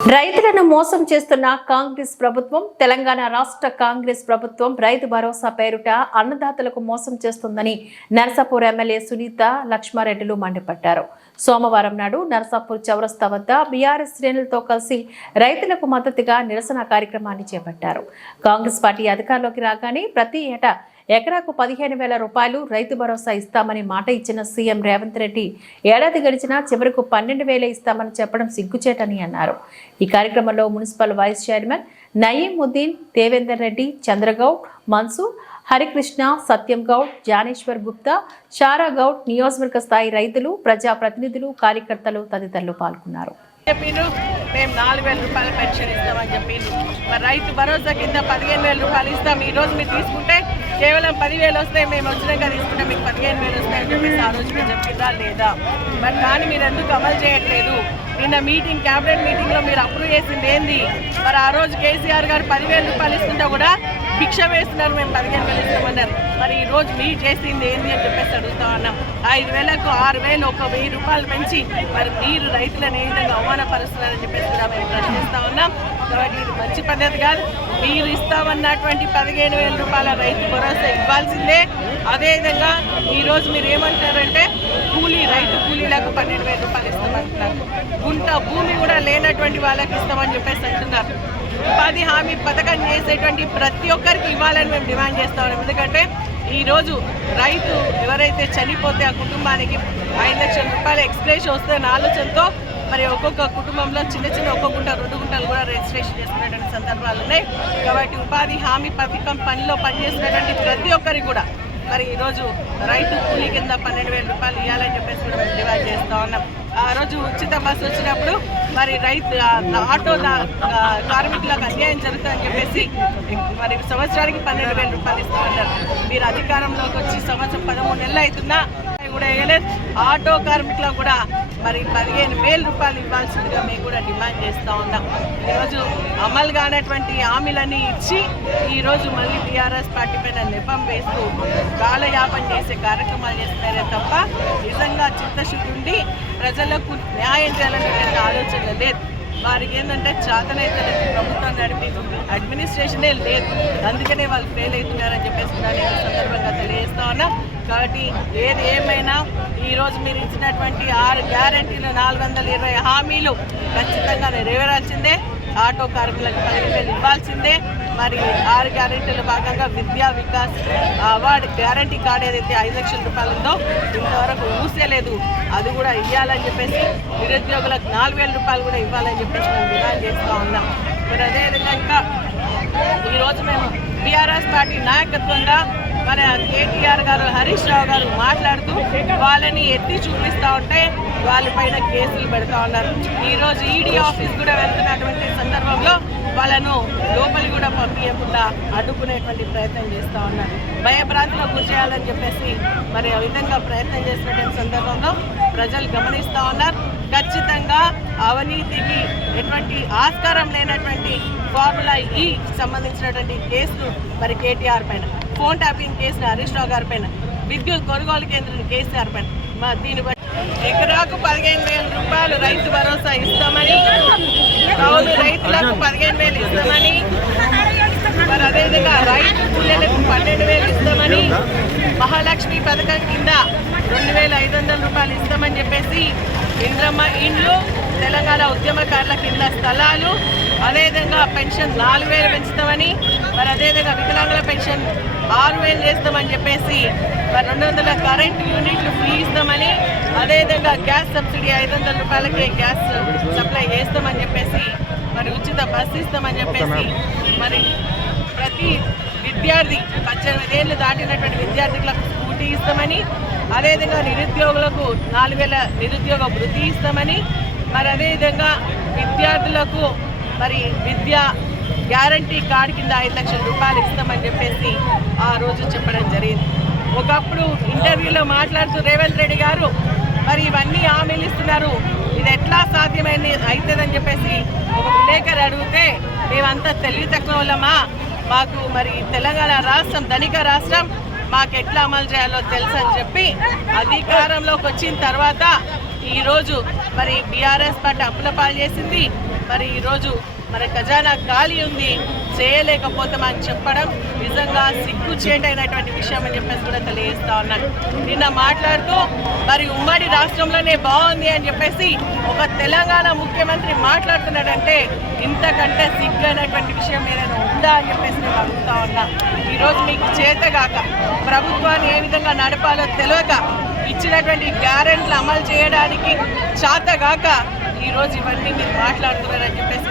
రైతులను మోసం చేస్తున్న కాంగ్రెస్ ప్రభుత్వం తెలంగాణ రాష్ట్ర కాంగ్రెస్ ప్రభుత్వం రైతు భరోసా పేరుట అన్నదాతలకు మోసం చేస్తుందని నరసాపూర్ ఎమ్మెల్యే సునీత లక్ష్మారెడ్డిలు మండిపడ్డారు. సోమవారం నాడు నరసాపూర్ చౌరస్తా వద్ద బీఆర్ఎస్ శ్రేణులతో కలిసి రైతులకు మద్దతుగా నిరసన కార్యక్రమాన్ని చేపట్టారు. కాంగ్రెస్ పార్టీ అధికారంలోకి రాగానే ప్రతి ఏటా ఎకరాకు పదిహేను వేల రూపాయలు రైతు భరోసా ఇస్తామని మాట ఇచ్చిన సీఎం రేవంత్ రెడ్డి ఏడాది గడిచినా చివరకు పన్నెండు వేలే ఇస్తామని చెప్పడం సిగ్గుచేటని అన్నారు. ఈ కార్యక్రమంలో municipal vice chairman Nayeemuddin Devender Reddy Chandragoud Mansoor Harikrishna Satyam Goud Jnaneshwar Gupta Shara Goud నియోజకవర్గ స్థాయి రైతులు ప్రజా ప్రతినిధులు కార్యకర్తలు తదితరులు పాల్గొన్నారు. చెప్పిండ్రు మేము నాలుగు వేల రూపాయలు పెన్షన్ ఇస్తామని చెప్పిండ్రు. మరి రైతు భరోసా కింద పదిహేను వేల రూపాయలు ఇస్తాం. ఈ రోజు మీరు తీసుకుంటే కేవలం పదివేలు వస్తే మేము వచ్చినాక తీసుకుంటే మీకు పదిహేను వేలు వస్తాయని చెప్పేసి ఆ రోజు మీరు చెప్పిందా లేదా? మరి కానీ మీరు ఎందుకు అమలు చేయట్లేదు? నిన్న మీటింగ్ క్యాబినెట్ మీటింగ్లో మీరు అప్రూవ్ చేసింది ఏంది? మరి ఆ రోజు కేసీఆర్ గారు పదివేల రూపాయలు ఇస్తుంటే కూడా భిక్ష వేస్తున్నారు మేము పదిహేను వేలు ఇస్తామన్నారు. మరి ఈ రోజు మీరు చేసింది ఏంది అని చెప్పేసి అడుగుతా ఉన్నాం. ఐదు వేలకు ఆరు వేలు ఒక వెయ్యి రూపాయలు పెంచి మరి మీరు రైతులను ఏ విధంగా అవమానపరుస్తున్నారని చెప్పేసి కూడా మేము ప్రశ్నిస్తా ఉన్నాం. కాబట్టి ఇది మంచి పద్ధతి కాదు. మీరు ఇస్తామన్నటువంటి పదిహేను వేల రూపాయల రైతు భరోసా ఇవ్వాల్సిందే. అదేవిధంగా ఈరోజు మీరు ఏమంటారంటే కూలీ రైతు కూలీలకు పన్నెండు వేల రూపాయలు ఇస్తామంటున్నారు. గుంట భూమి కూడా లేనటువంటి వాళ్ళకి ఇస్తామని చెప్పేసి అంటున్నారు. ఉపాధి హామీ పథకం చేసేటువంటి ప్రతి ఒక్కరికి ఇవ్వాలని మేము డిమాండ్ చేస్తా ఉన్నాం. ఎందుకంటే ఈరోజు రైతు ఎవరైతే చనిపోతే ఆ కుటుంబానికి ఐదు లక్షల రూపాయల ఎక్స్ప్రెస్ వస్తే ఆలోచనతో మరి ఒక్కొక్క కుటుంబంలో చిన్న చిన్న ఒక్కొక్క గుంట రెండు గుంటలు కూడా రిజిస్ట్రేషన్ చేసుకునేటువంటి సందర్భాలు ఉన్నాయి. కాబట్టి ఉపాధి హామీ పథకం పనిలో పనిచేసినటువంటి ప్రతి ఒక్కరికి కూడా మరి ఈరోజు రైతు కూలీ కింద పన్నెండు వేల రూపాయలు ఇవ్వాలని చెప్పేసి కూడా మేము డిమాండ్ చేస్తూ ఉన్నాం. ఆ రోజు ఉచిత బస్సు వచ్చినప్పుడు మరి రైతు ఆటో కార్మికులకు అన్యాయం జరుగుతుందని చెప్పేసి మరి సంవత్సరానికి పన్నెండు వేల రూపాయలు ఇస్తామన్నారు మీరు అధికారంలోకి వచ్చి సంవత్సరం పదమూడు నెలలు అవుతున్నా కూడా వేయలేదు. ఆటో కార్మికులకు కూడా మరి పదిహేను వేల రూపాయలు ఇవ్వాల్సిందిగా మేము కూడా డిమాండ్ చేస్తూ ఉన్నాం. ఈరోజు అమలు కానటువంటి హామీలన్నీ ఇచ్చి ఈరోజు మళ్ళీ టీఆర్ఎస్ పార్టీ పైన నెపం వేస్తూ కాలయాపన చేసే కార్యక్రమాలు చేస్తున్నారే తప్ప చిత్తశుద్ధి ఉండి ప్రజలకు న్యాయం చేయాలనే ఆలోచన లేదు. వారికి ఏంటంటే చేతనైతే ప్రభుత్వం నడిపి అడ్మినిస్ట్రేషనే లేదు. అందుకనే వాళ్ళు ఫెయిల్ అవుతున్నారని చెప్పేసి నేను ఈ సందర్భంగా తెలియజేస్తా ఉన్నా. కాబట్టి ఏది ఏమైనా ఈరోజు మీరు ఇచ్చినటువంటి ఆరు గ్యారంటీలు నాలుగు వందల ఇరవై హామీలు ఖచ్చితంగా నెరవేరాల్సిందే. ఆటో కార్మికులకు పదిహేను వేలు ఇవ్వాల్సిందే. మరి ఆరు గ్యారెంటీల భాగంగా విద్యా వికాస్ అవార్డు గ్యారంటీ కార్డు ఏదైతే ఐదు లక్షల రూపాయలు ఉందో ఇంతవరకు ఊసేలేదు. అది కూడా ఇవ్వాలని చెప్పేసి నిరుద్యోగులకు నాలుగు వేల రూపాయలు కూడా ఇవ్వాలని చెప్పేసి మేము డిమాండ్ చేస్తూ ఉన్నాం. మరి అదేవిధంగా ఇంకా ఈరోజు మేము టీఆర్ఎస్ పార్టీ నాయకత్వంగా మరి ఆ కేటీఆర్ గారు హరీష్ రావు గారు మాట్లాడుతూ వాళ్ళని ఎత్తి చూపిస్తూ ఉంటే వాళ్ళ పైన కేసులు పెడతా ఉన్నారు. ఈరోజు ఈడీ ఆఫీస్ కూడా వెళ్తున్నటువంటి సందర్భంలో వాళ్ళను లోపలి కూడా పంపించకుండా అడ్డుకునేటువంటి ప్రయత్నం చేస్తూ ఉన్నారు. భయభ్రాంతిలో గురి చేయాలని చెప్పేసి మరి ఆ విధంగా ప్రయత్నం చేసినటువంటి సందర్భంలో ప్రజలు గమనిస్తూ ఉన్నారు. ఖచ్చితంగా అవినీతికి ఎటువంటి ఆస్కారం లేనటువంటి ఫార్ములా ఈ సంబంధించినటువంటి కేసులు మరి కేటీఆర్ పైన. Phone tapping case Harish Rao గారి పైన విద్యుత్ కొనుగోలు కేంద్రం కేసీఆర్ పైన. మా బట్టి ఎకరాకు పదిహేను వేల రూపాయలు రైతు భరోసా ఇస్తామని కౌలు రైతులకు పదిహేను వేలు ఇస్తామని మరి అదేవిధంగా రైతు కూలీలకు పన్నెండు వేలు ఇస్తామని మహాలక్ష్మి పథకం కింద రెండు వేల ఐదు వందల రూపాయలు ఇస్తామని చెప్పేసి ఇంద్రమ్మ ఇండ్లు తెలంగాణ ఉద్యమకారుల కింద స్థలాలు అదేవిధంగా పెన్షన్ నాలుగు వేలు పెంచుతామని మరి అదేవిధంగా వికలాంగుల పెన్షన్ ఆరు వేలు చేస్తామని చెప్పేసి మరి రెండు వందల కరెంట్ యూనిట్లు ఫ్రీ ఇస్తామని అదేవిధంగా గ్యాస్ సబ్సిడీ ఐదు వందల రూపాయలకే గ్యాస్ సప్లై చేస్తామని చెప్పేసి మరి ఉచిత బస్సు ఇస్తామని చెప్పేసి మరి ప్రతి విద్యార్థి పద్దెనిమిది ఏళ్ళు దాటినటువంటి విద్యార్థులకు స్కూటీ ఇస్తామని అదేవిధంగా నిరుద్యోగులకు నాలుగు వేల నిరుద్యోగ వృత్తి ఇస్తామని మరి అదేవిధంగా విద్యార్థులకు మరి విద్య గ్యారంటీ కార్డు కింద ఐదు లక్షల రూపాయలు ఇస్తామని చెప్పేసి ఆ రోజు చెప్పడం జరిగింది. ఒకప్పుడు ఇంటర్వ్యూలో మాట్లాడుతూ రేవంత్ రెడ్డి గారు మరి ఇవన్నీ హామీలు ఇస్తున్నారు ఇది ఎట్లా సాధ్యమైంది అవుతుందని చెప్పేసి ఒక విలేకరు అడిగితే మేమంతా తెలివి తక్కువ వాళ్ళమా? మాకు మరి తెలంగాణ రాష్ట్రం ధనిక రాష్ట్రం మాకు ఎట్లా అమలు చేయాలో తెలుసు అని చెప్పి అధికారంలోకి వచ్చిన తర్వాత ఈరోజు మరి బీఆర్ఎస్ పార్టీ అప్పుల పాలు చేసింది. మరి ఈరోజు మన ఖజానా ఖాళీ ఉంది చేయలేకపోతామని చెప్పడం నిజంగా సిగ్గు సిగ్గుచేటైనటువంటి విషయం అని చెప్పేసి కూడా తెలియజేస్తా ఉన్నాను. నిన్న మాట్లాడుతూ మరి ఉమ్మడి రాష్ట్రంలోనే బాగుంది అని చెప్పేసి ఒక తెలంగాణ ముఖ్యమంత్రి మాట్లాడుతున్నాడంటే ఇంతకంటే సిగ్గైనటువంటి విషయం ఏదైనా ఉందా అని చెప్పేసి నేను అడుగుతా ఉన్నా. ఈరోజు మీకు చేతగాక ప్రభుత్వాన్ని ఏ విధంగా నడపాలో తెలియక ఇచ్చినటువంటి గ్యారెంట్లు అమలు చేయడానికి చేతగాక ఈరోజు ఇవన్నీ మీరు మాట్లాడుతున్నారని చెప్పేసి